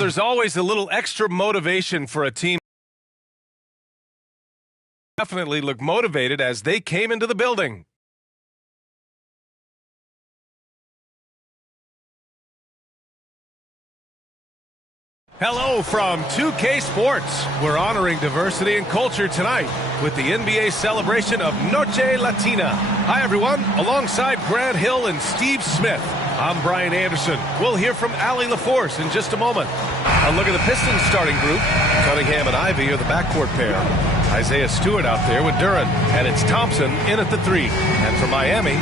there's always a little extra motivation for a team. Definitely look motivated as they came into the building. Hello from 2K Sports. We're honoring diversity and culture tonight with the NBA celebration of Noche Latina. Hi, everyone. Alongside Grant Hill and Steve Smith, I'm Brian Anderson. We'll hear from Allie LaForce in just a moment. A look at the Pistons starting group. Cunningham and Ivy are the backcourt pair. Isaiah Stewart out there with Duren. And it's Thompson in at the 3. And for Miami,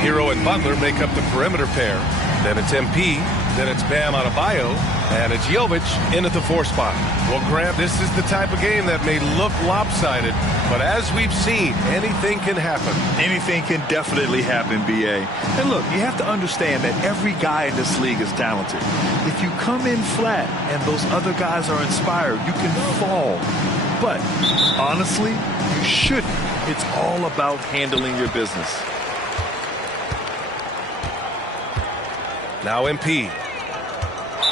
Hero and Butler make up the perimeter pair. Then it's MP. Then it's Bam Adebayo. And it's Jovic in at the 4 spot. Well, Grant, this is the type of game that may look lopsided, but as we've seen, anything can happen. Anything can definitely happen, B.A. And look, you have to understand that every guy in this league is talented. If you come in flat and those other guys are inspired, you can fall. But honestly, you shouldn't. It's all about handling your business. Now MP.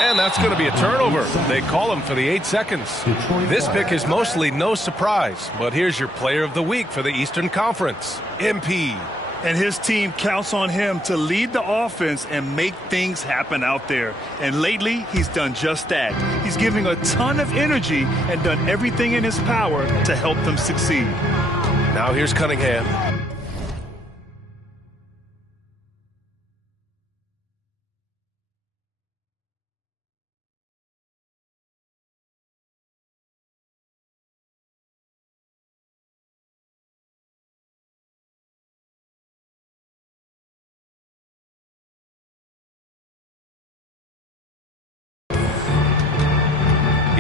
And that's going to be a turnover. They call him for the 8 seconds. This pick is mostly no surprise, but here's your player of the week for the Eastern Conference, MP. And his team counts on him to lead the offense and make things happen out there. And lately, he's done just that. He's giving a ton of energy and done everything in his power to help them succeed. Now here's Cunningham.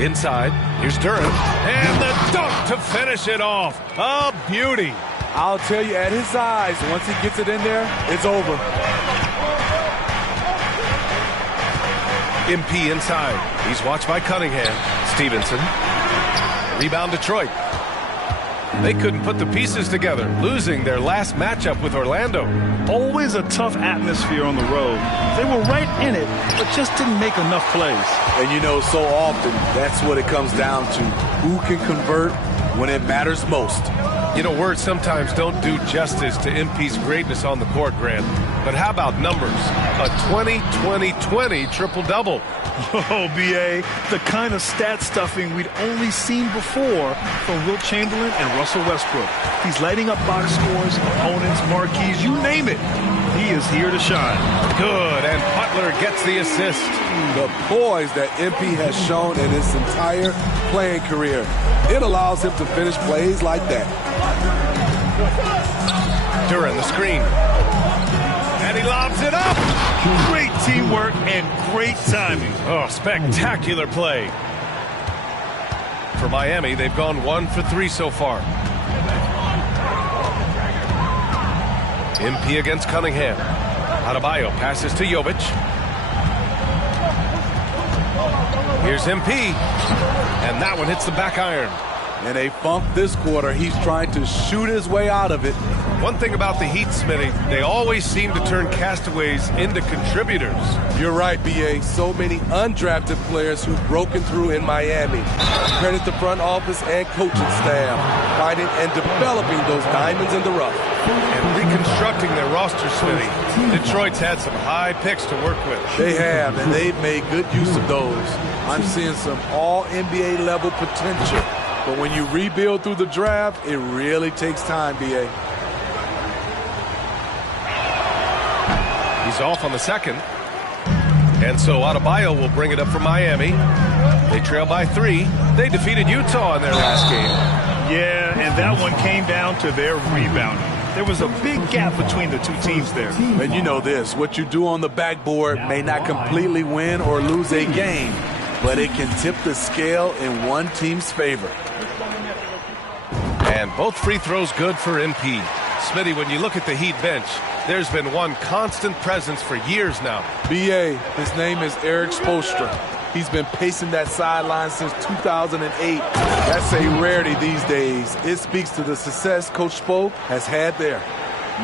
Inside, here's Duren, and the dunk to finish it off. A beauty. I'll tell you, at his size, once he gets it in there, it's over. MP inside. He's watched by Cunningham. Stevenson. Rebound Detroit. They couldn't put the pieces together, losing their last matchup with Orlando. Always a tough atmosphere on the road. They were right in it, but just didn't make enough plays. And you know, so often, that's what it comes down to. Who can convert when it matters most? You know, words sometimes don't do justice to MP's greatness on the court, Grant. But how about numbers? A 20-20-20 triple-double. Oh, B.A., the kind of stat stuffing we'd only seen before from Wilt Chamberlain and Russell Westbrook. He's lighting up box scores, opponents, marquees, you name it. He is here to shine. Good, and Butler gets the assist. The poise that MP has shown in his entire playing career, it allows him to finish plays like that. Duren, the screen. And he lobs it up. Great teamwork and great timing. Oh, spectacular play. For Miami, they've gone 1 for 3 so far. MP against Cunningham. Adebayo passes to Jovic. Here's MP. And that one hits the back iron. And a funk this quarter. He's trying to shoot his way out of it. One thing about the Heat, Smitty, they always seem to turn castaways into contributors. You're right, B.A. So many undrafted players who've broken through in Miami. Credit the front office and coaching staff, finding and developing those diamonds in the rough. And reconstructing their roster, Smitty. Detroit's had some high picks to work with. They have, and they've made good use of those. I'm seeing some all-NBA level potential. But when you rebuild through the draft, it really takes time, B.A. He's off on the second. And so Adebayo will bring it up for Miami. They trail by 3. They defeated Utah in their last game. Yeah, and that one came down to their rebounding. There was a big gap between the two teams there. And you know this, what you do on the backboard may not completely win or lose a game, but it can tip the scale in one team's favor. And both free throws good for MP. Smitty, when you look at the Heat bench, there's been one constant presence for years now. B.A., his name is Eric Spoelstra. He's been pacing that sideline since 2008. That's a rarity these days. It speaks to the success Coach Spo has had there.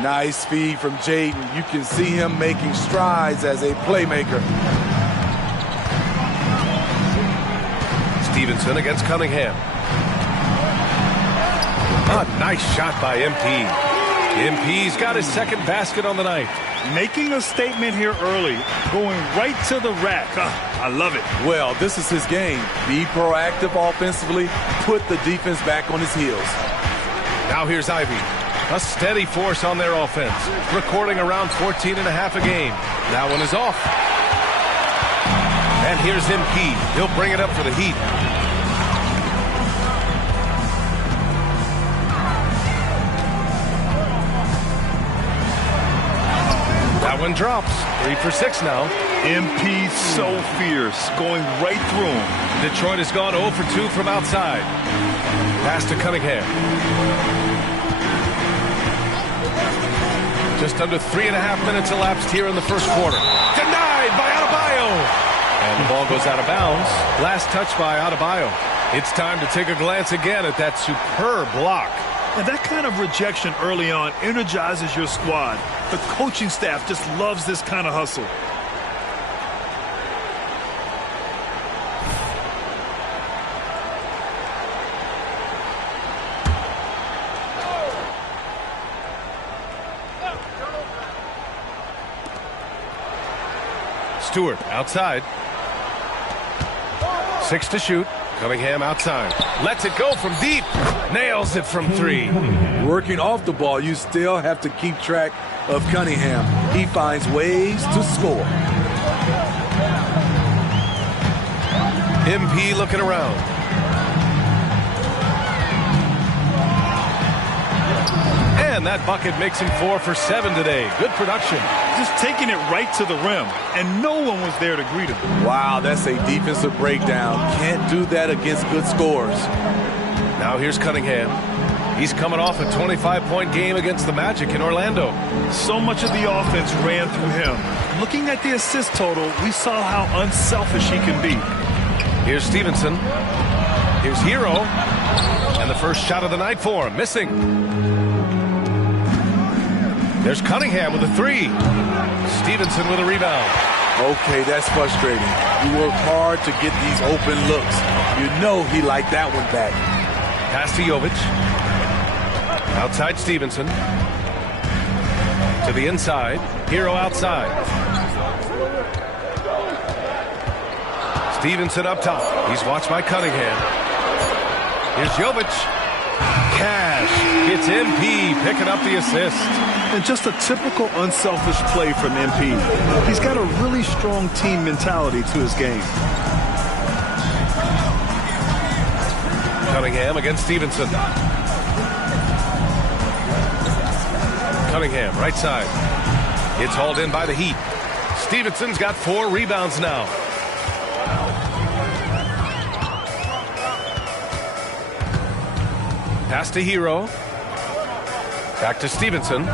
Nice feed from Jaden. You can see him making strides as a playmaker. Stevenson against Cunningham. A nice shot by MP. MP's got his second basket on the night. Making a statement here early, going right to the rack. I love it. Well, this is his game. Be proactive offensively, put the defense back on his heels. Now here's Ivy. A steady force on their offense, recording around 14.5 a game. That one is off. And here's MP. He'll bring it up for the Heat. That one drops. 3 for 6 now. MP so fierce, going right through him. Detroit has gone 0 for 2 from outside. Pass to Cunningham. Just under 3.5 minutes elapsed here in the first quarter. Denied by Adebayo. And the ball goes out of bounds. Last touch by Adebayo. It's time to take a glance again at that superb block. And that kind of rejection early on energizes your squad. The coaching staff just loves this kind of hustle. Stewart outside. 6 to shoot. Cunningham outside. Lets it go from deep. Nails it from 3. Working off the ball, you still have to keep track of Cunningham. He finds ways to score. MP looking around. And that bucket makes him 4 for 7 today. Good production. Just taking it right to the rim, and no one was there to greet him. Wow, that's a defensive breakdown. Can't do that against good scores. Now here's Cunningham. He's coming off a 25-point game against the Magic in Orlando. So much of the offense ran through him. Looking at the assist total, we saw how unselfish he can be. Here's Stevenson. Here's Hero. And the first shot of the night for him. Missing. There's Cunningham with a 3. Stevenson with a rebound. Okay, that's frustrating. You work hard to get these open looks. You know he liked that one back. Pass to Jovic. Outside Stevenson. To the inside. Hero outside. Stevenson up top. He's watched by Cunningham. Here's Jovic. Cash. It's MP picking up the assist. And just a typical unselfish play from MP. He's got a really strong team mentality to his game. Cunningham against Stevenson. Cunningham, right side. It's hauled in by the Heat. Stevenson's got 4 rebounds now. Pass to Hero. Back to Stevenson.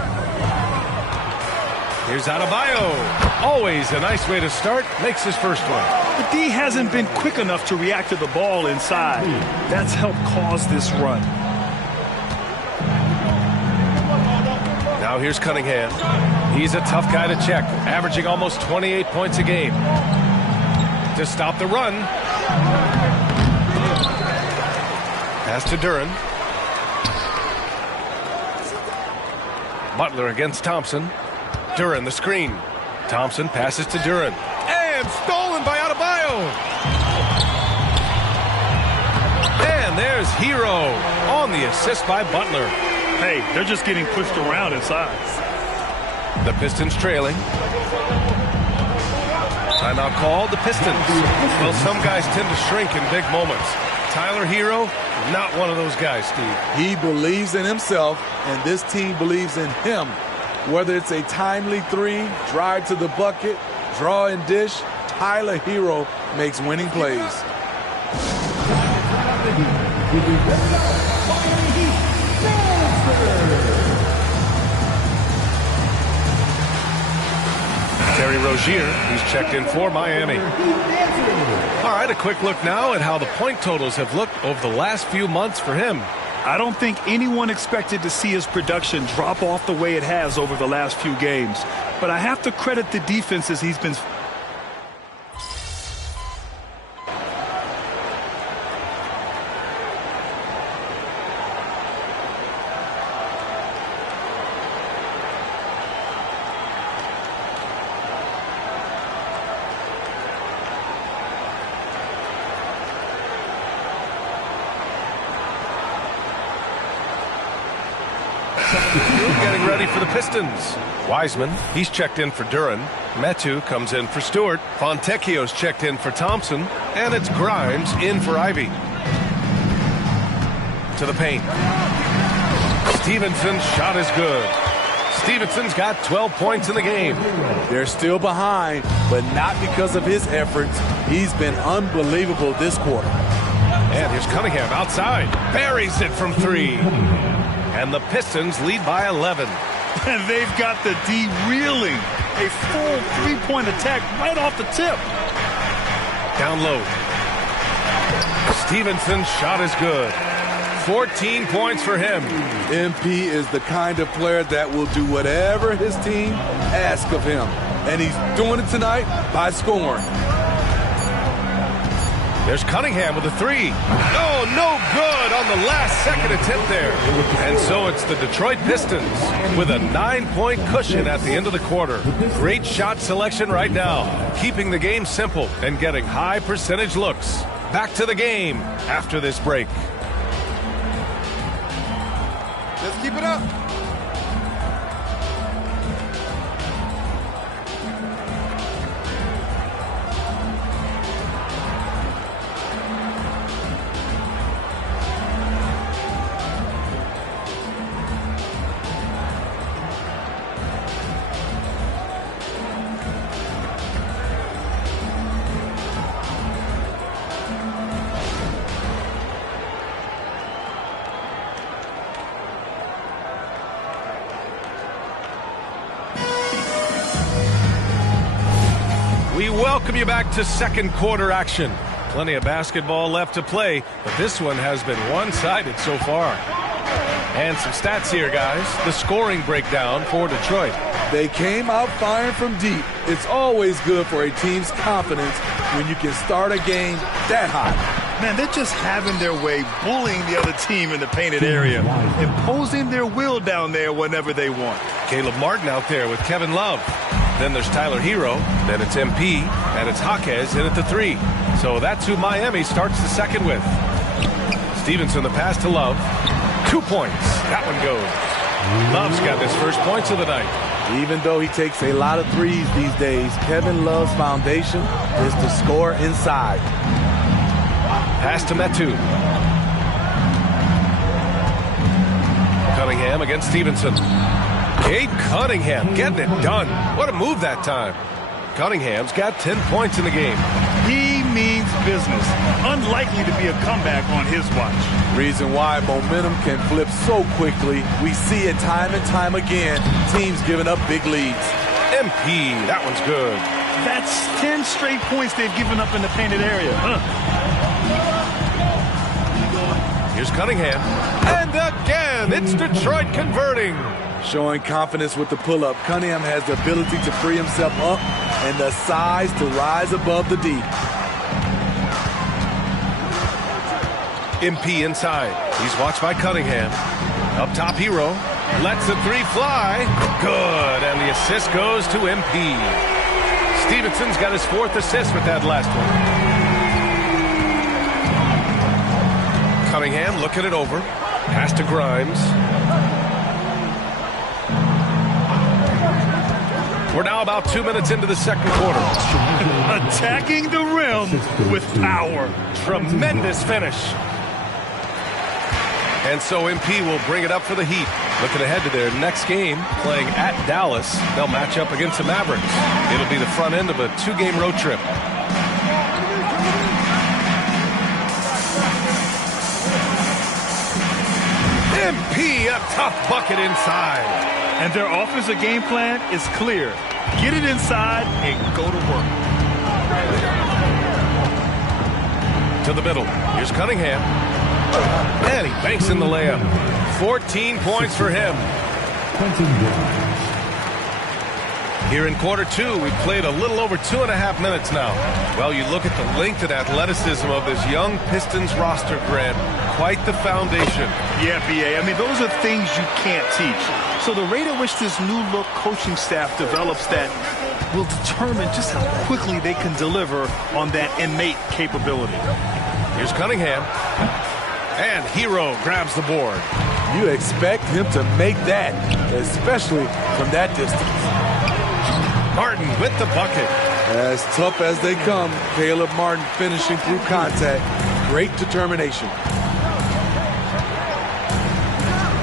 Here's Adebayo. Always a nice way to start. Makes his first one. The D hasn't been quick enough to react to the ball inside. That's helped cause this run. Now here's Cunningham. He's a tough guy to check, averaging almost 28 points a game. To stop the run. Pass to Duren. Butler against Thompson. Duren the screen. Thompson passes to Duren. And stolen by Adebayo. And there's Hero on the assist by Butler. Hey, they're just getting pushed around inside. The Pistons trailing. Timeout called. The Pistons. Well, some guys tend to shrink in big moments. Tyler Hero, not one of those guys, Steve. He believes in himself, and this team believes in him. Whether it's a timely 3, drive to the bucket, draw and dish, Tyler Hero makes winning plays. Terry Rozier, who's checked in for Miami. All right, a quick look now at how the point totals have looked over the last few months for him. I don't think anyone expected to see his production drop off the way it has over the last few games. But I have to credit the defenses he's been. Getting ready for the Pistons. Wiseman, he's checked in for Duran. Metu comes in for Stewart. Fontecchio's checked in for Thompson. And it's Grimes in for Ivy. To the paint. Stevenson's shot is good. Stevenson's got 12 points in the game. They're still behind, but not because of his efforts. He's been unbelievable this quarter. And here's Cunningham outside. Buries it from 3. And the Pistons lead by 11. And they've got the D reeling. A full three-point attack right off the tip. Down low. Stevenson's shot is good. 14 points for him. MP is the kind of player that will do whatever his team asks of him. And he's doing it tonight by scoring. There's Cunningham with a 3. Oh, no good on the last second attempt there. And so it's the Detroit Pistons with a 9-point cushion at the end of the quarter. Great shot selection right now, keeping the game simple and getting high percentage looks. Back to the game after this break. Let's keep it up. We welcome you back to second quarter action. Plenty of basketball left to play, but this one has been one-sided so far. And some stats here, guys. The scoring breakdown for Detroit. They came out firing from deep. It's always good for a team's confidence when you can start a game that hot. Man, they're just having their way, bullying the other team in the painted area, imposing their will down there whenever they want. Caleb Martin out there with Kevin Love. Then there's Tyler Hero. Then it's MP. And it's Jaquez in at the 3. So that's who Miami starts the second with. Stevenson, the pass to Love. 2 points. That one goes. Love's got his first points of the night. Even though he takes a lot of threes these days, Kevin Love's foundation is to score inside. Pass to Metu. Cunningham against Stevenson. Cade Cunningham getting it done. What a move that time. Cunningham's got 10 points in the game. He means business. Unlikely to be a comeback on his watch. Reason why momentum can flip so quickly. We see it time and time again. Teams giving up big leads. MP, that one's good. That's 10 straight points they've given up in the painted area. Here's Cunningham. And again, it's Detroit converting. Showing confidence with the pull-up. Cunningham has the ability to free himself up and the size to rise above the D. MP inside. He's watched by Cunningham. Up top, Hero. Lets the 3 fly. Good. And the assist goes to MP. Stevenson's got his 4th assist with that last one. Cunningham looking it over. Pass to Grimes. We're now about 2 minutes into the second quarter. Attacking the rim with power. Tremendous finish. And so MP will bring it up for the Heat. Looking ahead to their next game, playing at Dallas. They'll match up against the Mavericks. It'll be the front end of a 2-game road trip. MP, a tough bucket inside. And their offensive game plan is clear. Get it inside and go to work. To the middle. Here's Cunningham. And he banks in the layup. 14 points for him. Here in quarter 2, we've played a little over 2.5 minutes now. Well, you look at the length and athleticism of this young Pistons roster, Grant. Quite the foundation. Yeah, B.A. I mean, those are things you can't teach. So the rate at which this new-look coaching staff develops that will determine just how quickly they can deliver on that innate capability. Here's Cunningham. And Hero grabs the board. You expect him to make that, especially from that distance. Martin with the bucket. As tough as they come, Caleb Martin finishing through contact. Great determination.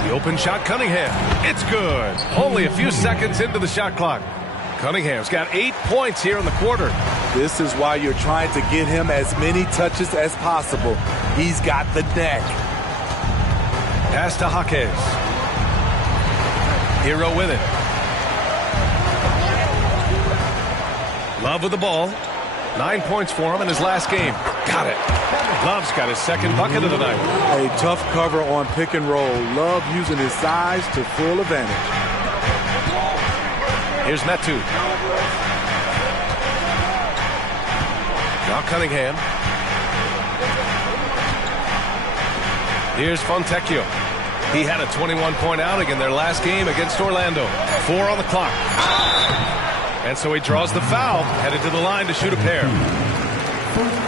The open shot, Cunningham. It's good. Only a few seconds into the shot clock. Cunningham's got 8 points here in the quarter. This is why you're trying to get him as many touches as possible. He's got the neck. Pass to Jaquez. Hero with it. Love with the ball. 9 points for him in his last game. Got it. Love's got his second bucket of the night. A tough cover on pick and roll. Love using his size to full advantage. Here's Metu. Now Cunningham. Here's Fontecchio. He had a 21-point outing in their last game against Orlando. 4 on the clock. And so he draws the foul, headed to the line to shoot a pair.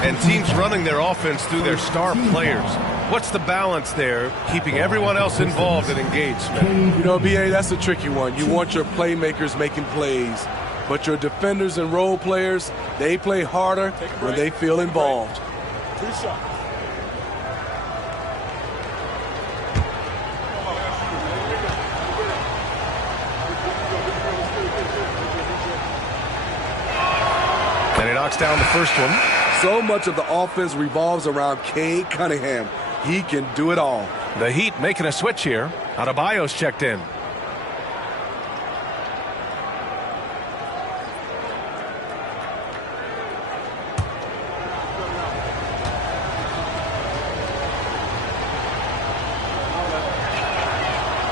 And teams running their offense through their star players. What's the balance there, keeping everyone else involved and engaged, man? You know, B.A., that's a tricky one. You want your playmakers making plays, but your defenders and role players, they play harder when they feel involved. 2 shots. And he knocks down the first one. So much of the offense revolves around Cade Cunningham. He can do it all. The Heat making a switch here. Adebayo's checked in.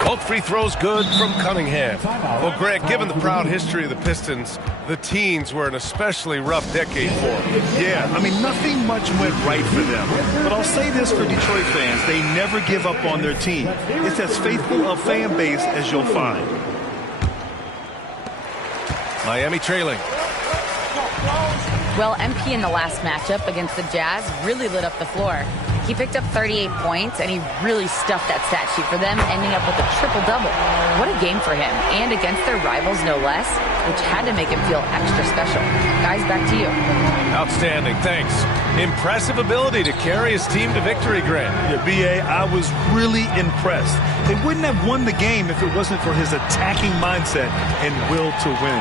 Both free throws good from Cunningham. Well, Greg, given the proud history of the Pistons, the teens were an especially rough decade for them. Yeah, I mean, nothing much went right for them. But I'll say this for Detroit fans, they never give up on their team. It's as faithful a fan base as you'll find. Miami trailing. Well, MP in the last matchup against the Jazz really lit up the floor. He picked up 38 points, and he really stuffed that stat sheet for them, ending up with a triple-double. What a game for him, and against their rivals, no less, which had to make him feel extra special. Guys, back to you. Outstanding, thanks. Impressive ability to carry his team to victory, Grant. Yeah, B.A., I was really impressed. They wouldn't have won the game if it wasn't for his attacking mindset and will to win.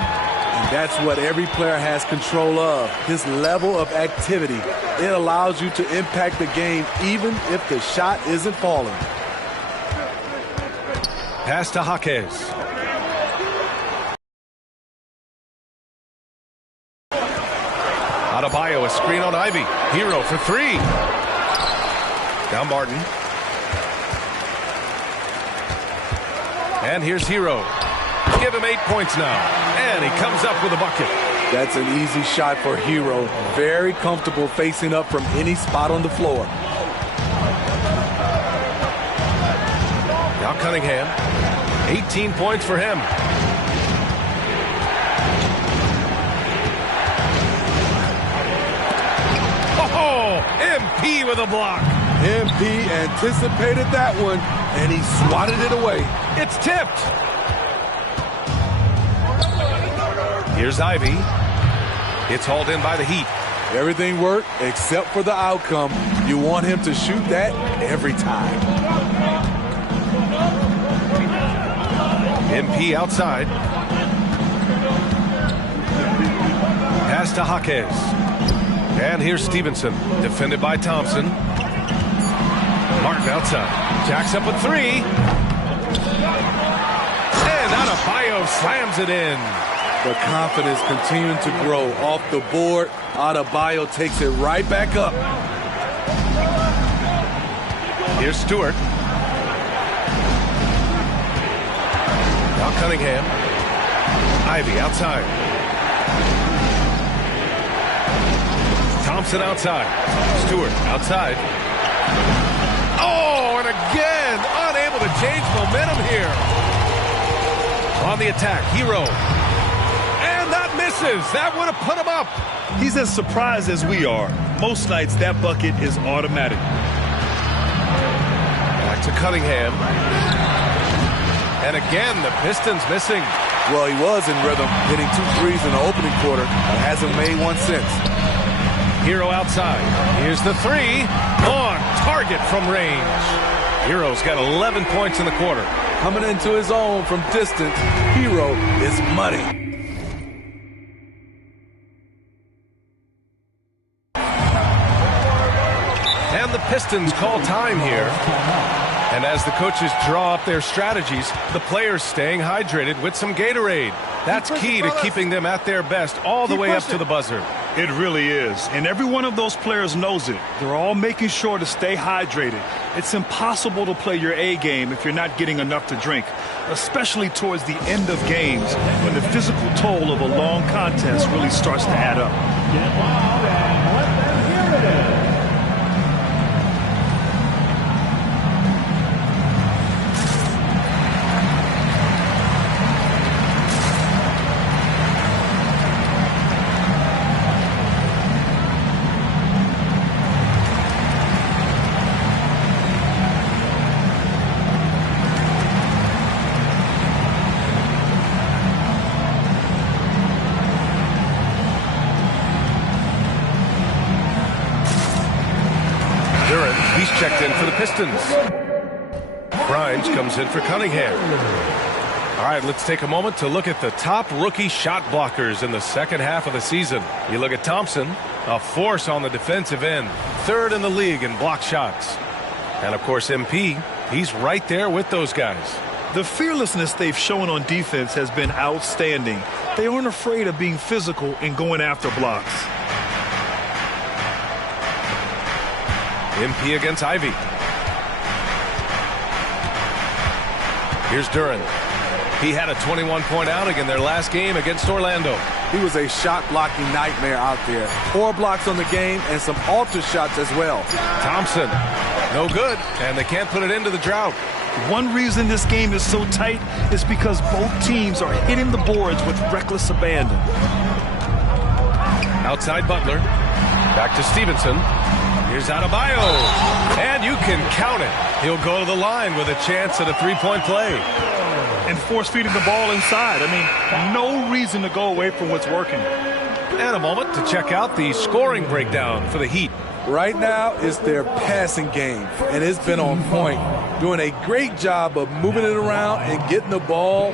And that's what every player has control of, his level of activity. It allows you to impact the game even if the shot isn't falling. Pass to Jaquez. Adebayo, a screen on Ivy. Hero for 3. Now Martin. And here's Hero. Give him 8 points now. And he comes up with a bucket. That's an easy shot for Hero. Very comfortable facing up from any spot on the floor. Now Cunningham. 18 points for him. Oh, MP with a block. MP anticipated that one, and he swatted it away. It's tipped. Here's Ivy. It's hauled in by the Heat. Everything worked except for the outcome. You want him to shoot that every time. MP outside. Pass to Jaquez. And here's Stevenson. Defended by Thompson. Martin outside. Jacks up with 3. And Adebayo slams it in. The confidence continuing to grow off the board. Adebayo takes it right back up. Here's Stewart. Now Cunningham. Ivy outside. Thompson outside. Stewart outside. Oh, and again, unable to change momentum here. On the attack, Hero. That misses. That would have put him up. He's as surprised as we are. Most nights, that bucket is automatic. back to Cunningham. And again, the Pistons missing. Well, he was in rhythm, hitting 2 threes in the opening quarter, and hasn't made one since. Hero outside. Here's the 3. On target from range. Hero's got 11 points in the quarter. Coming into his own from distance, Hero is money. And the Pistons call time here. And as the coaches draw up their strategies, the players staying hydrated with some Gatorade. That's key to keeping them at their best all the way up to the buzzer. It really is. And every one of those players knows it. They're all making sure to stay hydrated. It's impossible to play your A game if you're not getting enough to drink, especially towards the end of games when the physical toll of a long contest really starts to add up. He's checked in for the Pistons. Grimes comes in for Cunningham. All right, let's take a moment to look at the top rookie shot blockers in the second half of the season. You look at Thompson, a force on the defensive end, 3rd in the league in block shots. And, of course, MP, he's right there with those guys. The fearlessness they've shown on defense has been outstanding. They aren't afraid of being physical and going after blocks. MP against Ivy. Here's Duren. He had a 21-point outing in their last game against Orlando. He was a shot-blocking nightmare out there. 4 blocks on the game and some alter shots as well. Thompson, no good, and they can't put it into the drought. One reason this game is so tight is because both teams are hitting the boards with reckless abandon. Outside Butler. Back to Stevenson. Here's Adebayo. And you can count it. He'll go to the line with a chance at a 3-point play. And force-feeding the ball inside. I mean, no reason to go away from what's working. And a moment to check out the scoring breakdown for the Heat. Right now, it's their passing game, and it's been on point. Doing a great job of moving it around and getting the ball.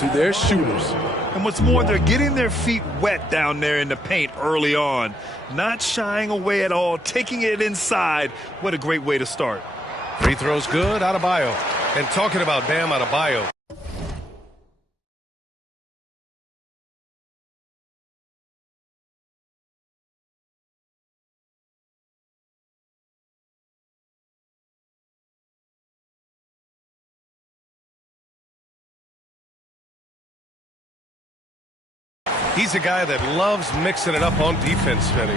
To their shooters. And what's more, they're getting their feet wet down there in the paint early on. Not shying away at all, taking it inside. What a great way to start. Free throws good, Adebayo. And talking about Bam Adebayo. He's a guy that loves mixing it up on defense, Smitty.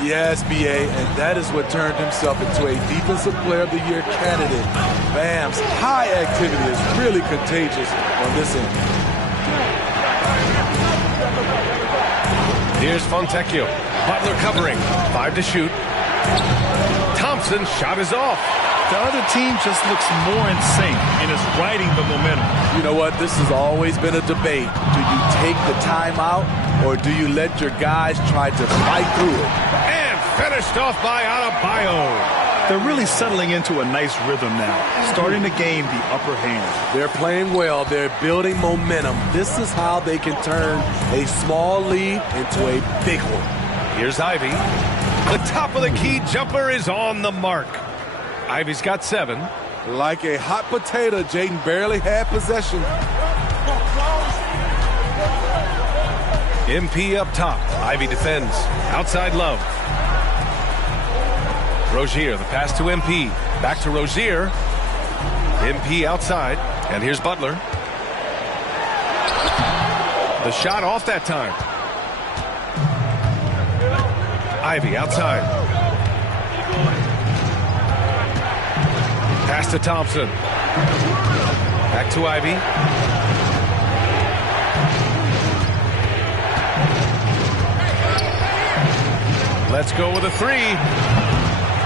Yes, B.A., and that is what turned himself into a Defensive Player of the Year candidate. Bam's high activity is really contagious on this end. Here's Fontecchio. Butler covering. 5 to shoot. Thompson's shot is off. The other team just looks more in sync and is riding the momentum. You know what? This has always been a debate. Do you take the timeout or do you let your guys try to fight through it? And finished off by Adebayo. They're really settling into a nice rhythm now, starting to gain the upper hand. They're playing well. They're building momentum. This is how they can turn a small lead into a big one. Here's Ivey. The top of the key jumper is on the mark. Ivey's got 7. Like a hot potato, Jaden barely had possession. MP up top. Ivey defends. Outside Love. Rozier, the pass to MP. Back to Rozier. MP outside. And here's Butler. The shot off that time. Ivey outside. Pass to Thompson. Back to Ivey. Let's go with a 3.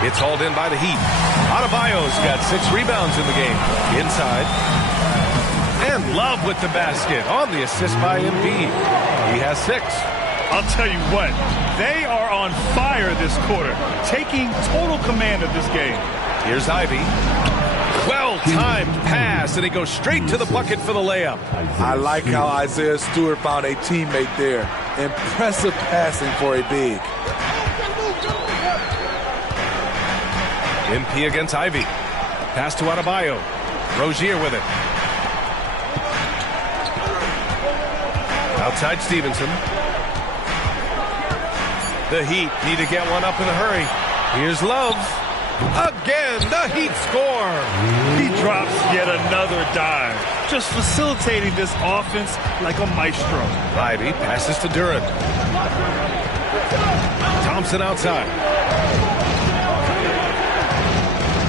It's hauled in by the Heat. Adebayo's got 6 rebounds in the game. Inside. And Love with the basket on the assist by MP. He has 6. I'll tell you what, they are on fire this quarter, taking total command of this game. Here's Ivey. Well-timed pass, and he goes straight to the bucket for the layup. I like how Isaiah Stewart found a teammate there. Impressive passing for a big. MP against Ivey. Pass to Adebayo. Rozier with it. Outside Stevenson. The Heat need to get one up in a hurry. Here's Love. Again, the Heat score. He drops yet another dive, just facilitating this offense like a maestro. Ivey passes to Duren. Thompson outside.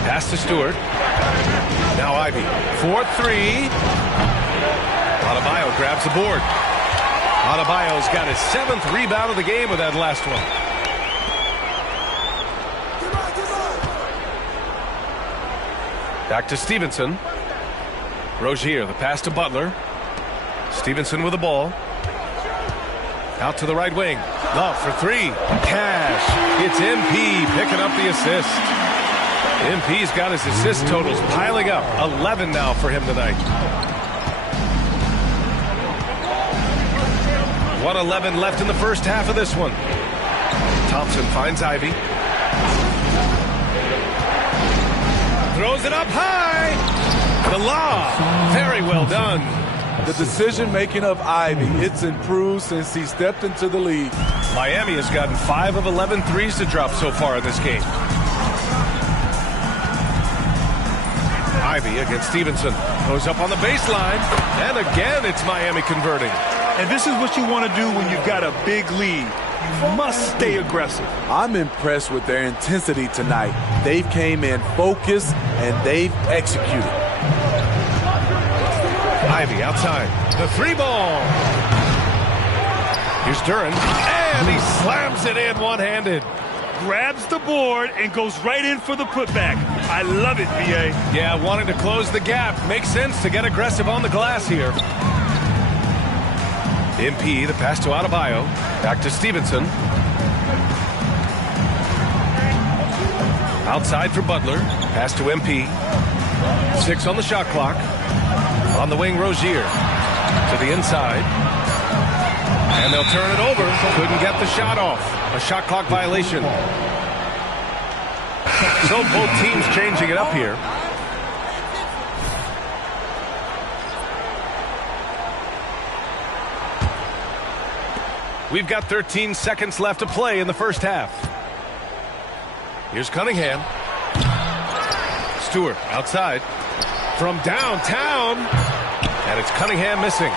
Pass to Stewart. Now Ivey. 4-3. Adebayo grabs the board. Adebayo's got his 7th rebound of the game with that last one. Back to Stevenson. Rozier, the pass to Butler. Stevenson with the ball. Out to the right wing. Love for 3. Cash. It's MP picking up the assist. MP's got his assist totals piling up. 11 now for him tonight. 1:11 left in the first half of this one. Thompson finds Ivey. Throws it up high. The lob. Very well done. The decision-making of Ivey, it's improved since he stepped into the league. Miami has gotten 5 of 11 threes to drop so far in this game. Ivey against Stevenson. Goes up on the baseline. And again, it's Miami converting. And this is what you want to do when you've got a big lead. You must stay aggressive. I'm impressed with their intensity tonight. They've came in focused and they've executed. Ivey outside. The 3 ball. Here's Duren. And he slams it in one-handed. Grabs the board and goes right in for the putback. I love it, B.A. Yeah, wanting to close the gap. Makes sense to get aggressive on the glass here. MP, the pass to Adebayo. Back to Stevenson. Outside for Butler. Pass to MP. 6 on the shot clock. On the wing, Rozier. To the inside. And they'll turn it over. Couldn't get the shot off. A shot clock violation. So both teams changing it up here. We've got 13 seconds left to play in the first half. Here's Cunningham. Stewart outside. From downtown. And it's Cunningham missing.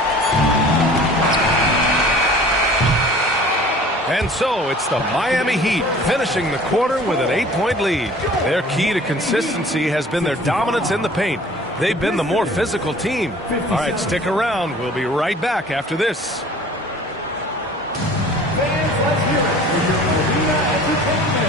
And so it's the Miami Heat finishing the quarter with an 8-point lead. Their key to consistency has been their dominance in the paint. They've been the more physical team. All right, stick around. We'll be right back after this. Fans, let's hear it for your Arena Entertainment.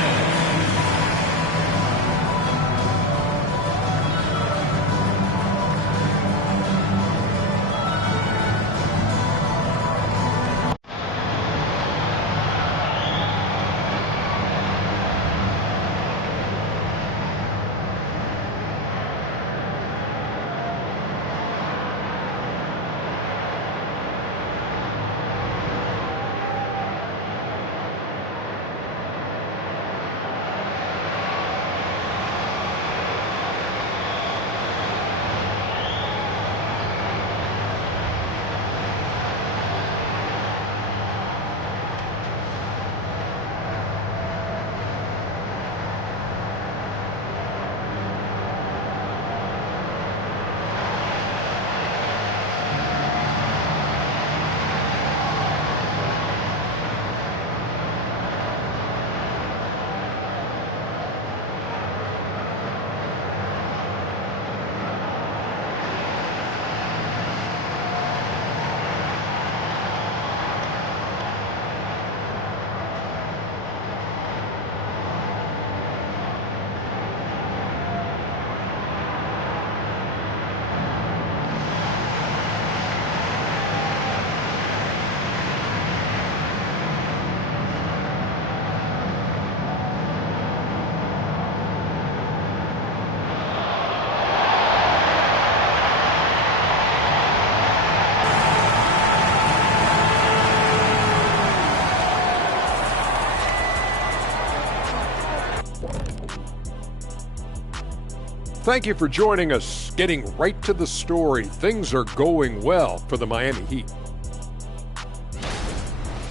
Thank you for joining us. Getting right to the story, things are going well for the Miami Heat.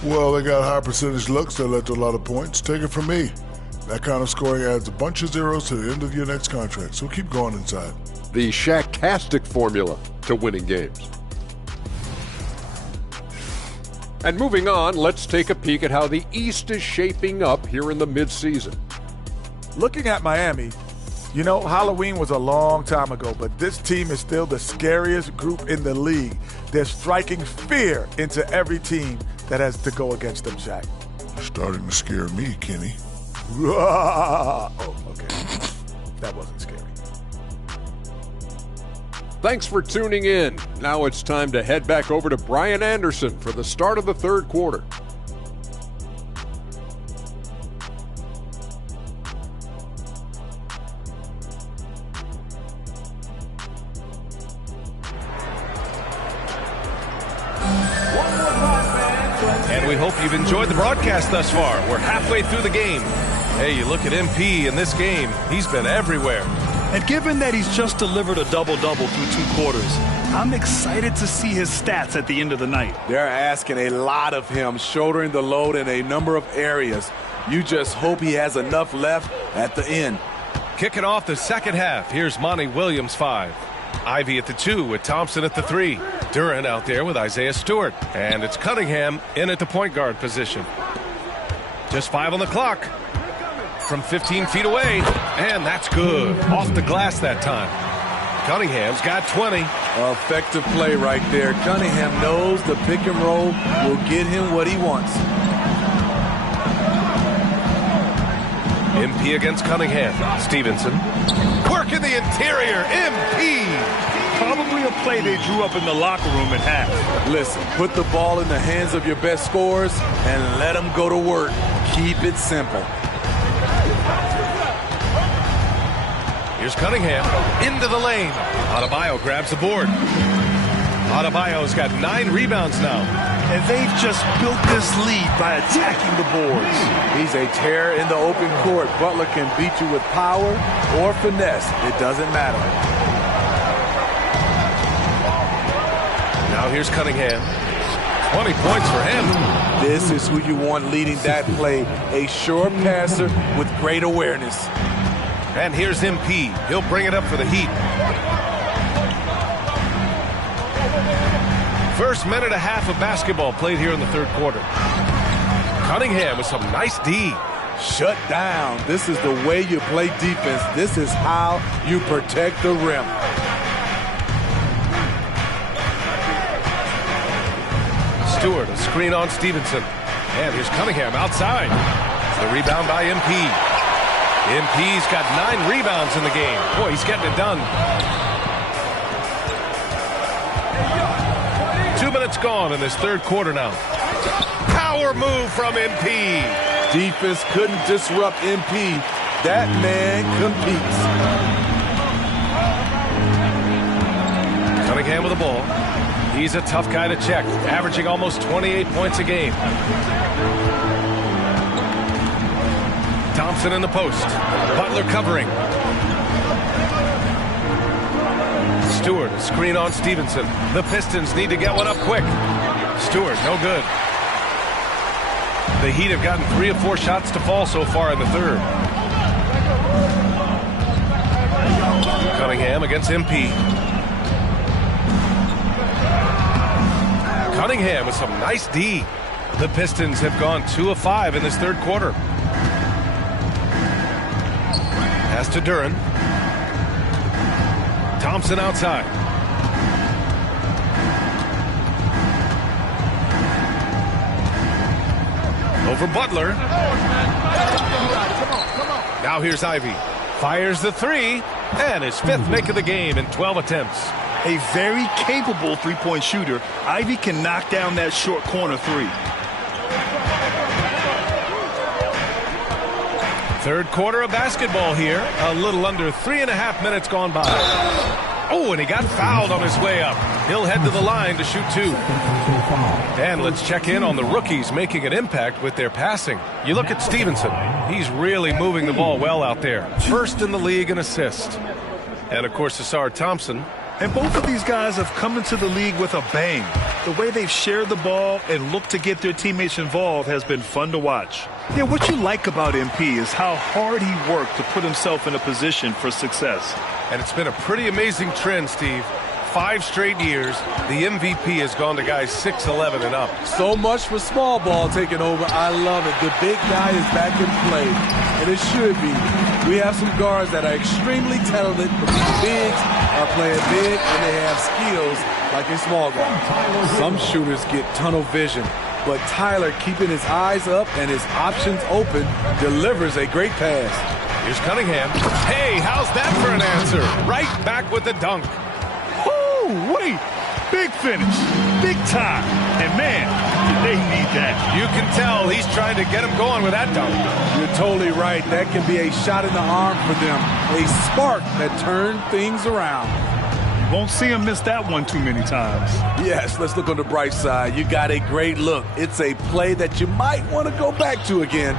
Well, they got high percentage looks that led to a lot of points. Take it from me. That kind of scoring adds a bunch of zeros to the end of your next contract, so keep going inside. The Shaq-tastic formula to winning games. And moving on, let's take a peek at how the East is shaping up here in the midseason. Looking at Miami, you know, Halloween was a long time ago, but this team is still the scariest group in the league. They're striking fear into every team that has to go against them, Shaq. Starting to scare me, Kenny. Oh, okay. That wasn't scary. Thanks for tuning in. Now it's time to head back over to Brian Anderson for the start of the third quarter. And we hope you've enjoyed the broadcast thus far. We're halfway through the game. Hey, you look at MP in this game, he's been everywhere. And given that he's just delivered a double-double through 2 quarters, I'm excited to see his stats at the end of the night. They're asking a lot of him, shouldering the load in a number of areas. You just hope he has enough left at the end. Kicking off the second half, here's Monty Williams 5. Ivy at the 2 with Thompson at the 3. Duren out there with Isaiah Stewart. And it's Cunningham in at the point guard position. Just 5 on the clock. From 15 feet away, and that's good. Off the glass that time. Cunningham's got 20. Effective play right there. Cunningham knows the pick and roll will get him what he wants. MP against Cunningham. Stevenson. Work in the interior. MP. Probably a play they drew up in the locker room at half. Listen, put the ball in the hands of your best scorers and let them go to work. Keep it simple. Here's Cunningham into the lane. Adebayo grabs the board. Adebayo's got 9 rebounds now. And they've just built this lead by attacking the boards. He's a terror in the open court. Butler can beat you with power or finesse. It doesn't matter. Now here's Cunningham. 20 points for him. This is who you want leading that play. A sure passer with great awareness. And here's MP. He'll bring it up for the Heat. First minute and a half of basketball played here in the third quarter. Cunningham with some nice D. Shut down. This is the way you play defense. This is how you protect the rim. Stewart, a screen on Stevenson. And here's Cunningham outside. The rebound by MP. MP's got 9 rebounds in the game. Boy, he's getting it done. 2 minutes gone in this third quarter now. Power move from MP. Defense couldn't disrupt MP. That man competes. Cunningham with the ball. He's a tough guy to check, averaging almost 28 points a game. Thompson in the post. Butler covering. Stewart, a screen on Stevenson. The Pistons need to get one up quick. Stewart, no good. The Heat have gotten 3 of 4 shots to fall so far in the third. Cunningham against MP. Cunningham with some nice D. The Pistons have gone 2 of 5 in this third quarter. Pass to Duren. Thompson outside. Over Butler. Now here's Ivy. Fires the 3, and his 5th make of the game in 12 attempts. A very capable three-point shooter. Ivy can knock down that short corner 3. Third quarter of basketball here. A little under 3.5 minutes gone by. Oh, and he got fouled on his way up. He'll head to the line to shoot 2. And let's check in on the rookies making an impact with their passing. You look at Stevenson. He's really moving the ball well out there. First in the league in assists. And, of course, Asar Thompson. And both of these guys have come into the league with a bang. The way they've shared the ball and looked to get their teammates involved has been fun to watch. Yeah, what you like about MP is how hard he worked to put himself in a position for success. And it's been a pretty amazing trend, Steve. 5 straight years, the MVP has gone to guys 6'11" and up. So much for small ball taking over. I love it. The big guy is back in play, and it should be. We have some guards that are extremely talented, but these bigs are playing big, and they have skills like a small guy. Some shooters get tunnel vision, but Tyler, keeping his eyes up and his options open, delivers a great pass. Here's Cunningham. Hey, how's that for an answer? Right back with the dunk. Wait, big finish, big time, and man, they need that. You can tell he's trying to get him going with that dunk. You're totally right. That can be a shot in the arm for them, a spark that turns things around. You won't see him miss that one too many times. Yes, let's look on the bright side. You got a great look. It's a play that you might want to go back to again.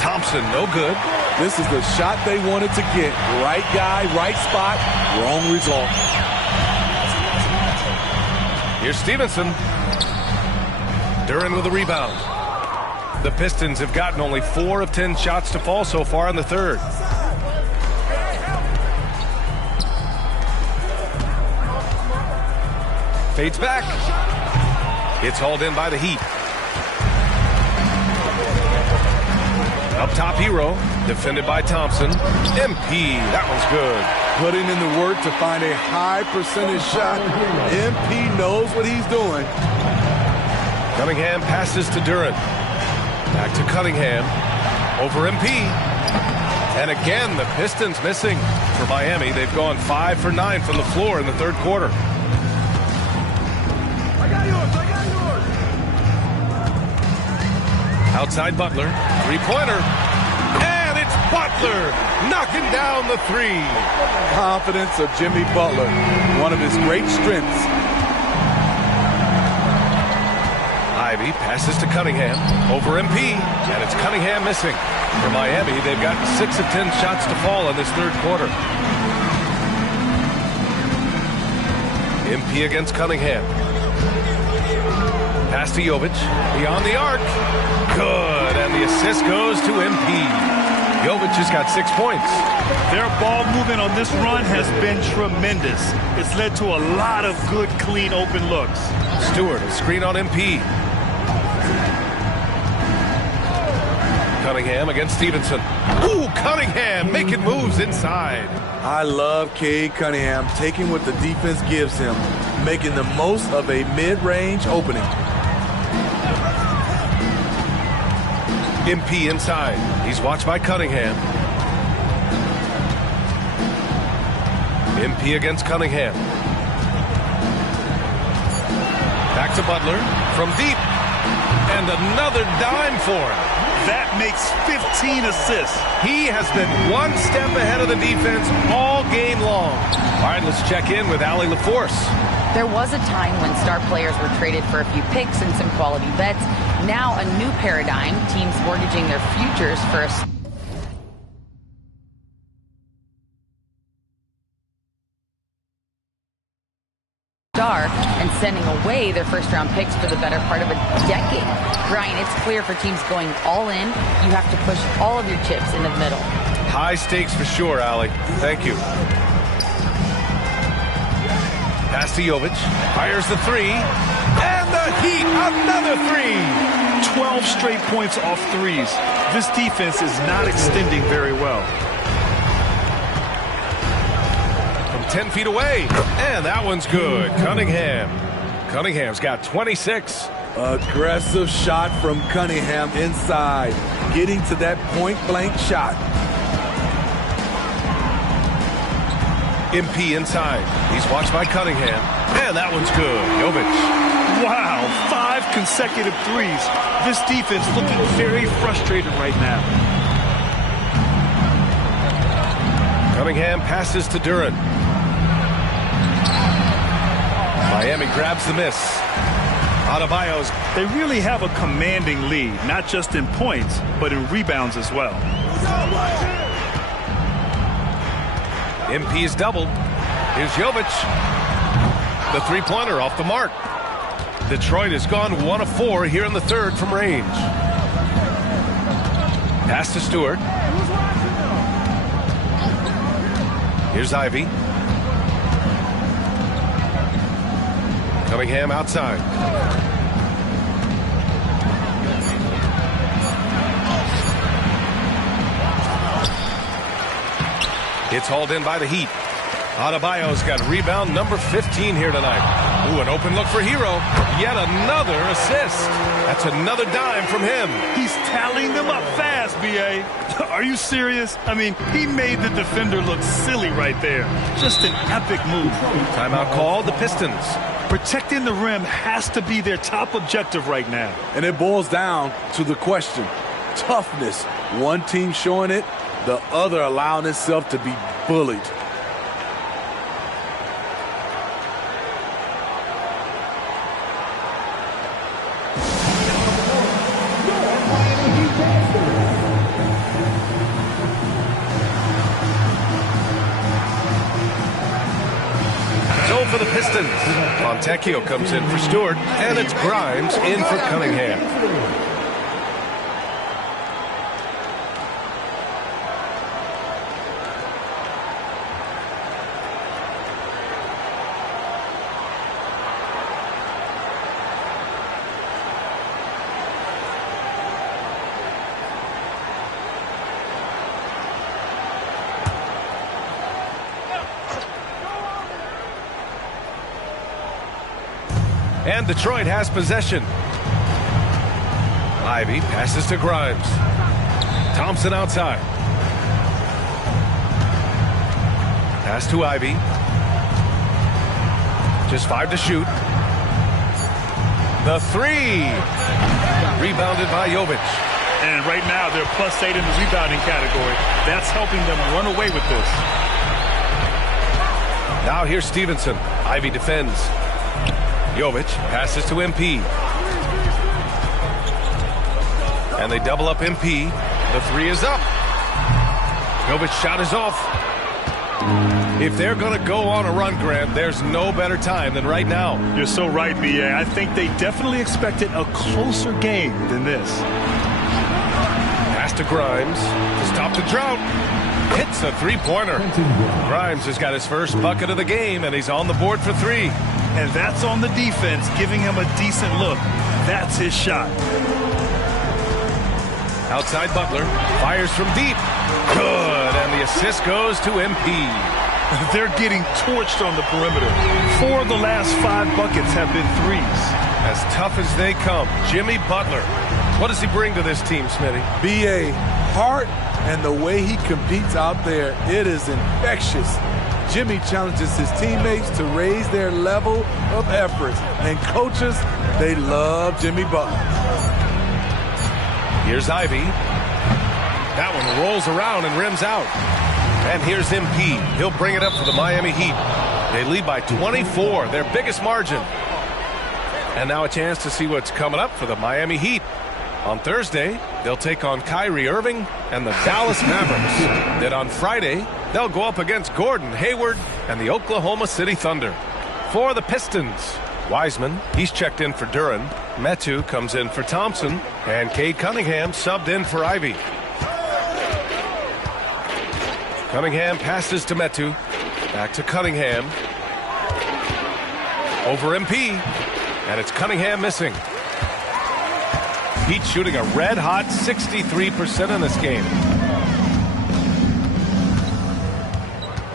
Thompson, no good. This is the shot they wanted to get. Right guy, right spot, wrong result. Here's Stevenson. Duren with a rebound. The Pistons have gotten only 4 of 10 shots to fall so far in the third. Fades back. It's hauled in by the Heat. Up top, Hero, defended by Thompson. MP, that one's good. Putting in the work to find a high percentage shot. MP knows what he's doing. Cunningham passes to Duren. Back to Cunningham. Over MP. And again, the Pistons missing for Miami. They've gone 5 for 9 from the floor in the third quarter. I got yours. Outside Butler. Three-pointer. And it's Butler knocking down the 3. Confidence of Jimmy Butler, one of his great strengths. Ivy passes to Cunningham. Over MP. And it's Cunningham missing. For Miami, they've gotten 6 of 10 shots to fall in this third quarter. MP against Cunningham. Pass to Jovic. Beyond the arc. Good. And the assist goes to MP. Jovic has got 6 points. Their ball movement on this run has been tremendous. It's led to a lot of good, clean, open looks. Stewart, a screen on MP. Cunningham against Stevenson. Ooh, Cunningham making moves inside. I love Cade Cunningham taking what the defense gives him, making the most of a mid-range opening. MP inside. He's watched by Cunningham. MP against Cunningham. Back to Butler from deep. And another dime for him. That makes 15 assists. He has been one step ahead of the defense all game long. All right, let's check in with Allie LaForce. There was a time when star players were traded for a few picks and some quality vets. Now a new paradigm, teams mortgaging their futures for a star and sending away their first-round picks for the better part of a decade. Brian, it's clear for teams going all in, you have to push all of your chips into the middle. High stakes for sure, Allie. Thank you. Pass to Jovic. Fires the 3. And the Heat, another 3. 12 straight points off threes. This defense is not extending very well. From 10 feet away. And that one's good. Cunningham. Cunningham's got 26. Aggressive shot from Cunningham inside, getting to that point-blank shot. MP inside. He's watched by Cunningham. And that one's good. Jovic. Wow, 5 consecutive threes. This defense looking very frustrated right now. Cunningham passes to Duren. Miami grabs the miss. Adebayo's. They really have a commanding lead, not just in points, but in rebounds as well. MP is doubled. Here's Jovic. The three-pointer off the mark. Detroit has gone 1 of 4 here in the third from range. Pass to Stewart. Here's Ivy. Cunningham outside. It's hauled in by the Heat. Adebayo's got rebound number 15 here tonight. Ooh, an open look for Hero. Yet another assist. That's another dime from him. He's tallying them up fast, B.A. Are you serious? I mean, he made the defender look silly right there. Just an epic move. Timeout called, the Pistons. Protecting the rim has to be their top objective right now. And it boils down to the question. Toughness. One team showing it, the other allowing itself to be bullied. So for the Pistons, Fontecchio comes in for Stewart, and it's Grimes in for Cunningham. And Detroit has possession. Ivy passes to Grimes. Thompson outside. Pass to Ivy. Just 5 to shoot. The three. Rebounded by Jovic. And right now they're +8 in the rebounding category. That's helping them run away with this. Now here's Stevenson. Ivy defends. Jovic passes to MP. And they double up MP. The three is up. Jovic shot is off. If they're going to go on a run, Grant, there's no better time than right now. You're so right, B.A. I think they definitely expected a closer game than this. Pass to Grimes to stop the drought. Hits a three-pointer. Grimes has got his first bucket of the game, and he's on the board for 3. And that's on the defense, giving him a decent look. That's his shot. Outside Butler. Fires from deep. Good. And the assist goes to MP. They're getting torched on the perimeter. 4 of the last 5 buckets have been threes. As tough as they come, Jimmy Butler. What does he bring to this team, Smitty? B.A. heart and the way he competes out there, it is infectious. Jimmy challenges his teammates to raise their level of effort. And coaches, they love Jimmy Butler. Here's Ivy. That one rolls around and rims out. And here's MP. He'll bring it up for the Miami Heat. They lead by 24, their biggest margin. And now a chance to see what's coming up for the Miami Heat. On Thursday, they'll take on Kyrie Irving and the Dallas Mavericks. Then on Friday, they'll go up against Gordon Hayward and the Oklahoma City Thunder. For the Pistons, Wiseman, he's checked in for Duren. Metu comes in for Thompson. And Cade Cunningham subbed in for Ivy. Cunningham passes to Metu. Back to Cunningham. Over MP. And it's Cunningham missing. Heat shooting a red-hot 63% in this game.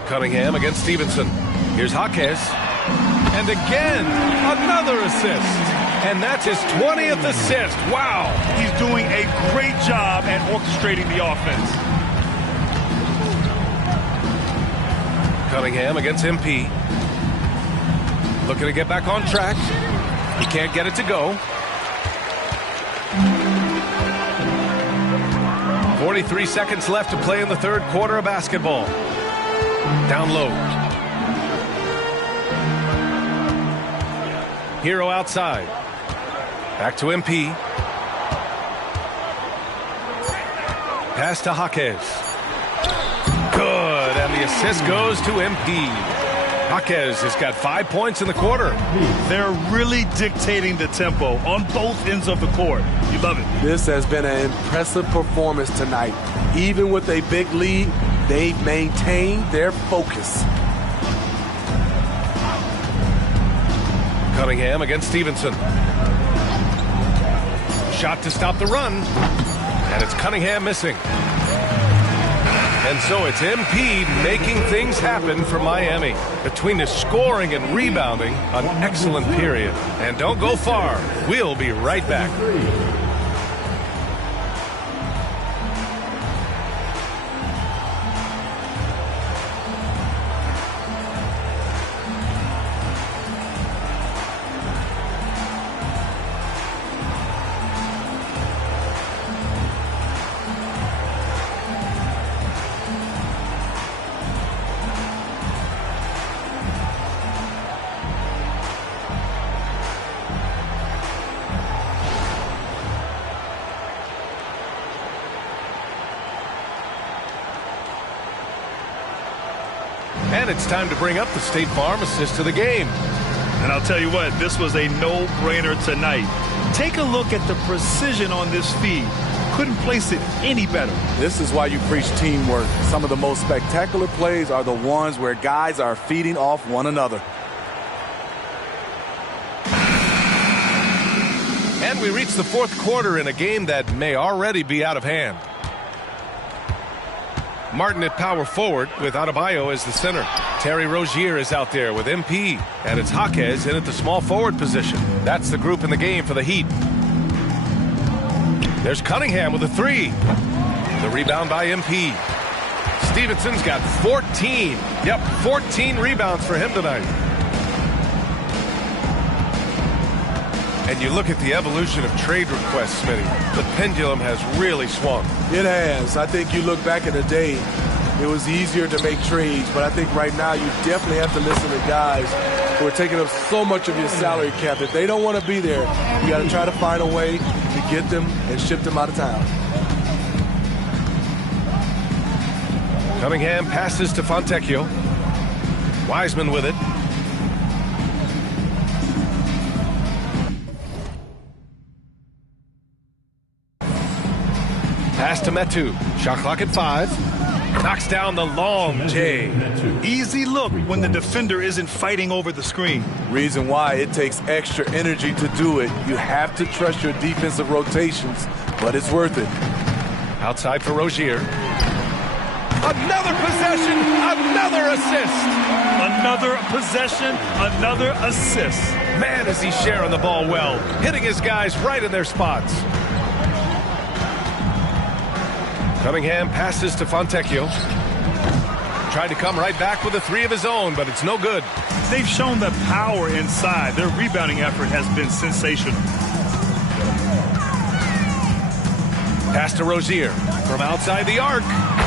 Cunningham against Stevenson. Here's Jaquez. And again, another assist. And that's his 20th assist. Wow. He's doing a great job at orchestrating the offense. Cunningham against MP. Looking to get back on track. He can't get it to go. 43 seconds left to play in the third quarter of basketball. Down low. Hero outside. Back to MP. Pass to Jaquez. Good, and the assist goes to MP. Jaquez has got 5 points in the quarter. They're really dictating the tempo on both ends of the court. You love it. This has been an impressive performance tonight. Even with a big lead, they've maintained their focus. Cunningham against Stevenson. Shot to stop the run. And it's Cunningham missing. And so it's MP making things happen for Miami. Between the scoring and rebounding, an excellent period. And don't go far. We'll be right back. And it's time to bring up the State Farm assist to the game. And I'll tell you what, this was a no-brainer tonight. Take a look at the precision on this feed. Couldn't place it any better. This is why you preach teamwork. Some of the most spectacular plays are the ones where guys are feeding off one another. And we reach the fourth quarter in a game that may already be out of hand. Martin at power forward with Adebayo as the center. Terry Rozier is out there with MP. And it's Jaquez in at the small forward position. That's the group in the game for the Heat. There's Cunningham with a three. The rebound by MP. Stevenson's got 14. Yep, 14 rebounds for him tonight. And you look at the evolution of trade requests, Smitty. The pendulum has really swung. It has. I think you look back in the day, it was easier to make trades, but I think right now you definitely have to listen to guys who are taking up so much of your salary cap. If they don't want to be there, you got to try to find a way to get them and ship them out of town. Cunningham passes to Fontecchio. Wiseman with it. Pass to Metu. Shot clock at 5. Knocks down the long J. Easy look when the defender isn't fighting over the screen. Reason why it takes extra energy to do it. You have to trust your defensive rotations, but it's worth it. Outside for Rozier. Another possession, another assist. Another possession, another assist. Man, is he sharing the ball well. Hitting his guys right in their spots. Cunningham passes to Fontecchio. Tried to come right back with a three of his own, but it's no good. They've shown the power inside. Their rebounding effort has been sensational. Pass to Rozier from outside the arc.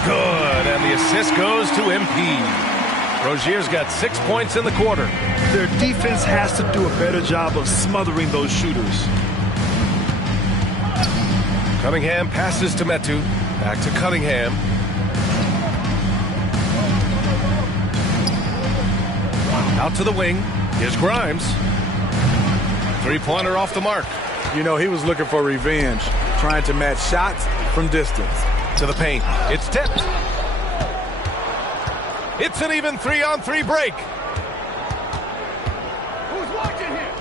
Good, and the assist goes to MP. Rozier's got 6 points in the quarter. Their defense has to do a better job of smothering those shooters. Cunningham passes to Metu. Back to Cunningham. Out to the wing. Here's Grimes. Three-pointer off the mark. You know, he was looking for revenge, trying to match shots from distance. To the paint. It's tipped. It's an even 3-on-3 break. Who's watching here?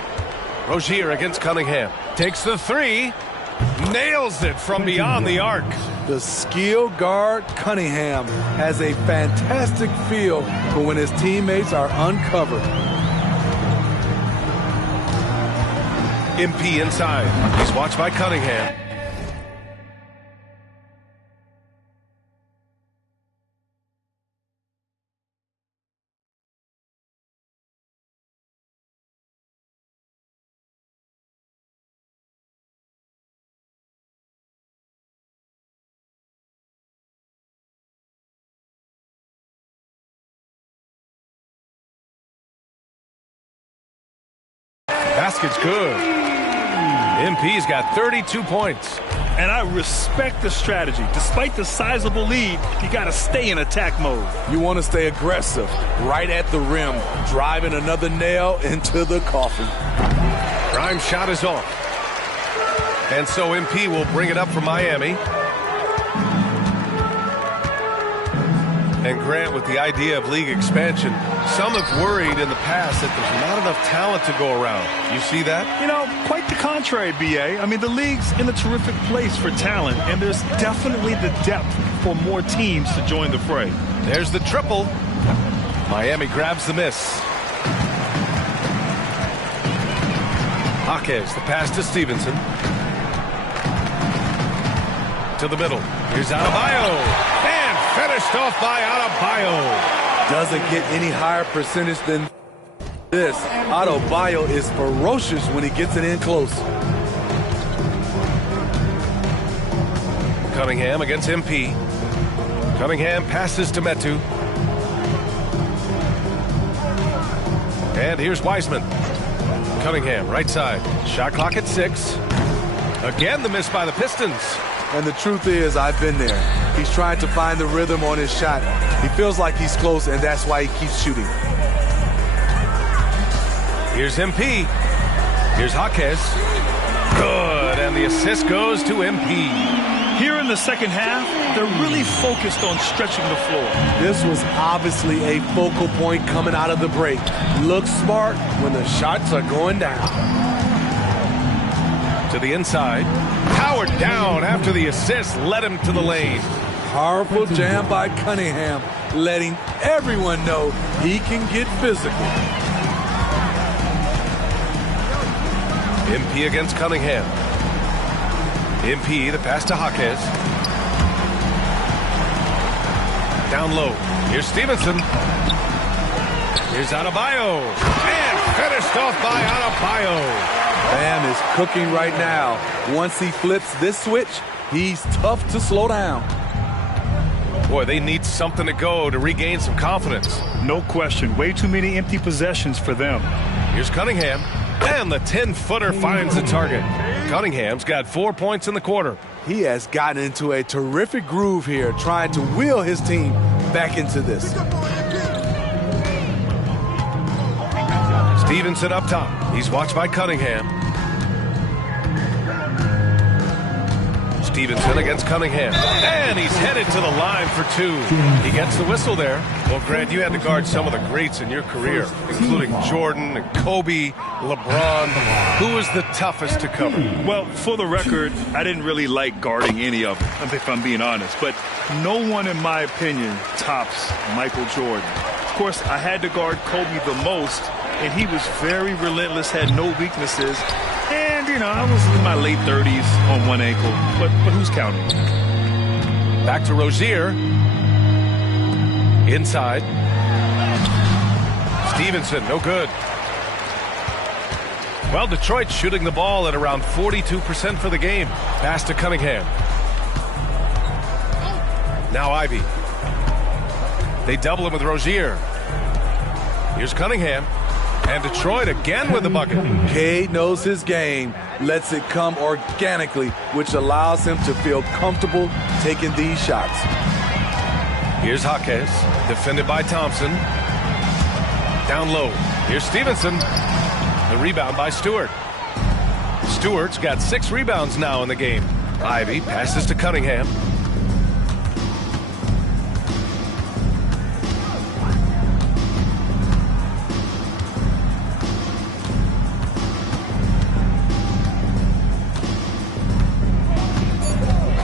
Rozier against Cunningham. Takes the three. Nails it from beyond the arc. The skill guard Cunningham has a fantastic feel for when his teammates are uncovered. MP inside. He's watched by Cunningham. Basket's good. MP's got 32 points. And I respect the strategy. Despite the sizable lead, you got to stay in attack mode. You want to stay aggressive, right at the rim, driving another nail into the coffin. Prime shot is off. And so MP will bring it up for Miami. And Grant, with the idea of league expansion, some have worried in the past that there's not enough talent to go around. You see that? You know, quite the contrary, B.A. I mean, the league's in a terrific place for talent, and there's definitely the depth for more teams to join the fray. There's the triple. Miami grabs the miss. Jaquez, the pass to Stevenson. To the middle. Here's Adebayo. Finished off by Adebayo. Doesn't get any higher percentage than this. Adebayo is ferocious when he gets it in close. Cunningham against MP. Cunningham passes to Metu. And here's Wiseman. Cunningham, right side. Shot clock at 6. Again, the miss by the Pistons. And the truth is, I've been there. He's trying to find the rhythm on his shot. He feels like he's close, and that's why he keeps shooting. Here's MP. Here's Jaquez. Good, and the assist goes to MP. Here in the second half, they're really focused on stretching the floor. This was obviously a focal point coming out of the break. Look smart when the shots are going down. To the inside. Powered down after the assist led him to the lane. Powerful jam by Cunningham, letting everyone know he can get physical. MP against Cunningham. MP, the pass to Jaquez. Down low. Here's Stevenson. Here's Adebayo. And finished off by Adebayo. Bam is cooking right now. Once he flips this switch, he's tough to slow down. Boy, they need something to go to regain some confidence. No question. Way too many empty possessions for them. Here's Cunningham. And the 10-footer finds the target. Cunningham's got 4 points in the quarter. He has gotten into a terrific groove here, trying to wheel his team back into this. Stevenson up top. He's watched by Cunningham. Stevenson against Cunningham. And he's headed to the line for 2. He gets the whistle there. Well, Grant, you had to guard some of the greats in your career, including Jordan and Kobe, LeBron. Who was the toughest to cover? Well, for the record, I didn't really like guarding any of them, if I'm being honest. But no one, in my opinion, tops Michael Jordan. Of course, I had to guard Kobe the most, and he was very relentless, had no weaknesses. And, you know, I was in my late 30s on one ankle, but who's counting? Back to Rozier. Inside. Stevenson, no good. Well, Detroit's shooting the ball at around 42% for the game. Pass to Cunningham. Now Ivy. They double him with Rozier. Here's Cunningham. And Detroit again with the bucket. Cade knows his game, lets it come organically, which allows him to feel comfortable taking these shots. Here's Jaquez, defended by Thompson. Down low. Here's Stevenson. The rebound by Stewart. Stewart's got 6 rebounds now in the game. Ivy passes to Cunningham.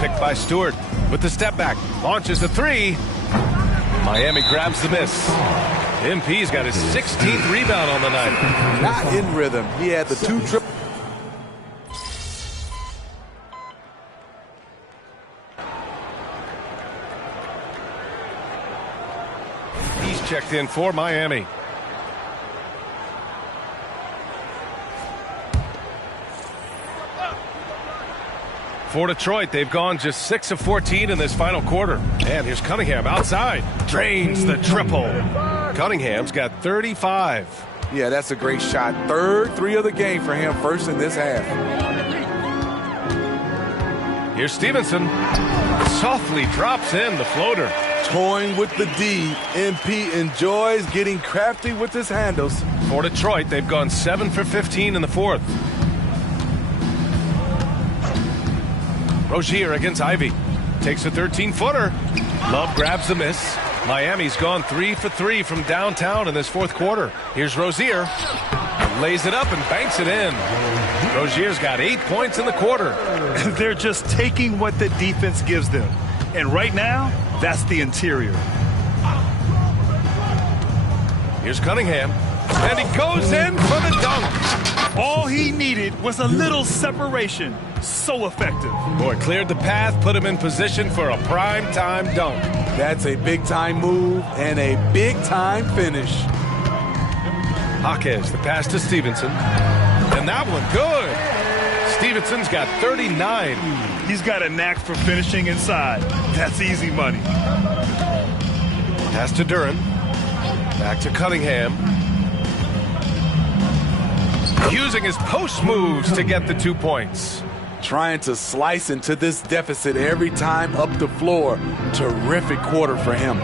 Picked by Stewart with the step back. Launches the 3. Miami grabs the miss. MP's got his 16th rebound on the night. Not in rhythm. He had the 2 triple. He's checked in for Miami. For Detroit, they've gone just 6 of 14 in this final quarter. And here's Cunningham outside. Drains the triple. Cunningham's got 35. Yeah, that's a great shot. 3rd 3 of the game for him, first in this half. Here's Stevenson. Softly drops in the floater. Toying with the D, MP enjoys getting crafty with his handles. For Detroit, they've gone 7 for 15 in the fourth. Rozier against Ivey. Takes a 13-footer. Love grabs the miss. Miami's gone 3 for 3 from downtown in this fourth quarter. Here's Rozier. Lays it up and banks it in. Rozier's got 8 points in the quarter. They're just taking what the defense gives them. And right now, that's the interior. Here's Cunningham. And he goes in for the dunk. All he needed was a little separation. So effective. Boy, cleared the path, put him in position for a prime-time dunk. That's a big-time move and a big-time finish. Jaquez, the pass to Stevenson. And that one good. Stevenson's got 39. He's got a knack for finishing inside. That's easy money. Pass to Duren. Back to Cunningham. Using his post moves to get the 2 points. Trying to slice into this deficit every time up the floor. Terrific quarter for him.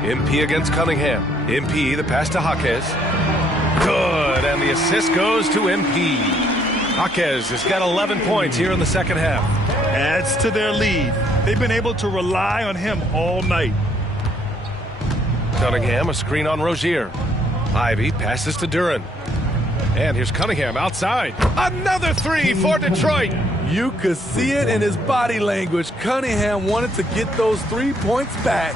MP against Cunningham. MP, the pass to Jaquez. Good, and the assist goes to MP. Jaquez has got 11 points here in the second half. Adds to their lead. They've been able to rely on him all night. Cunningham, a screen on Rozier. Ivey passes to Duren. And here's Cunningham outside. Another 3 for Detroit. You could see it in his body language. Cunningham wanted to get those 3 points back.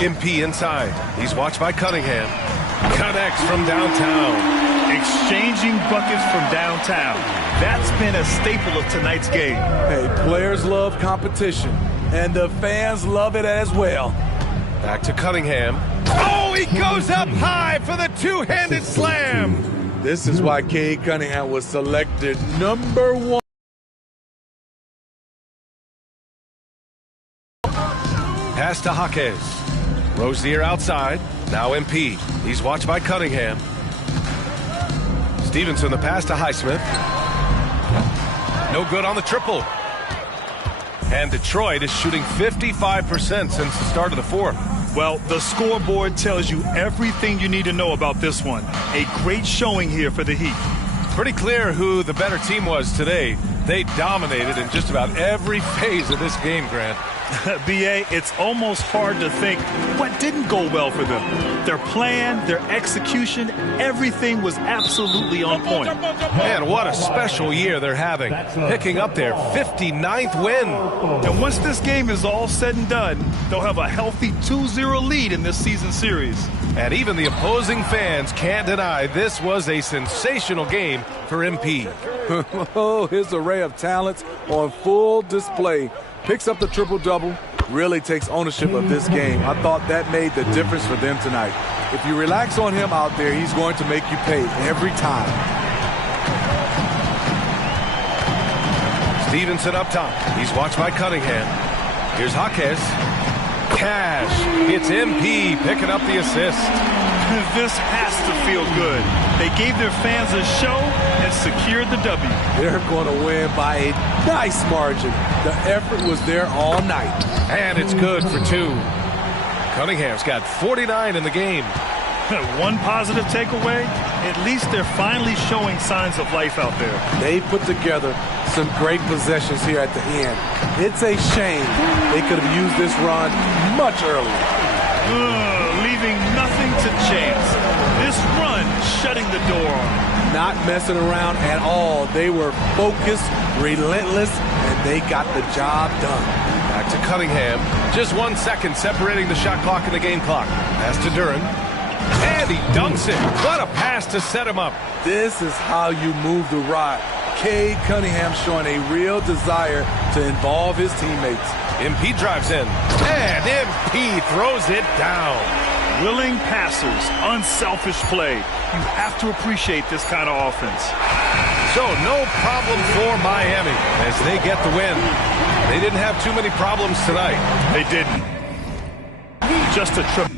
MP inside. He's watched by Cunningham. Connects from downtown. Exchanging buckets from downtown. That's been a staple of tonight's game. Hey, players love competition, and the fans love it as well. Back to Cunningham. Oh, he goes up high for the two-handed slam. This is why Cade Cunningham was selected #1. Pass to Jaquez. Rozier outside. Now MP. He's watched by Cunningham. Stevenson, the pass to Highsmith. No good on the triple. And Detroit is shooting 55% since the start of the fourth. Well, the scoreboard tells you everything you need to know about this one. A great showing here for the Heat. Pretty clear who the better team was today. They dominated in just about every phase of this game, Grant. B.A., it's almost hard to think what didn't go well for them. Their plan, their execution, everything was absolutely on point. Man, what a special year they're having. Picking up their 59th win. And once this game is all said and done, they'll have a healthy 2-0 lead in this season series. And even the opposing fans can't deny this was a sensational game for MP. Oh, his array of talents on full display. Picks up the triple-double, really takes ownership of this game. I thought that made the difference for them tonight. If you relax on him out there, he's going to make you pay every time. Stevenson up top. He's watched by Cunningham. Here's Jaquez. Cash. It's MP picking up the assist. This has to feel good. They gave their fans a show and secured the W. They're going to win by a nice margin. The effort was there all night. And it's good for 2. Cunningham's got 49 in the game. One positive takeaway, at least they're finally showing signs of life out there. They put together some great possessions here at the end. It's a shame they could have used this run much earlier. Leaving nothing to chance. This run shutting the door on them. Not messing around at all. They were focused, relentless, and they got the job done. Back to Cunningham. Just 1 second separating the shot clock and the game clock. Pass to Duren. And he dunks it. What a pass to set him up. This is how you move the rock. Cade Cunningham showing a real desire to involve his teammates. MP drives in. And MP throws it down. Willing passers, unselfish play. You have to appreciate this kind of offense. So no problem for Miami as they get the win. They didn't have too many problems tonight. They didn't. Just a trip.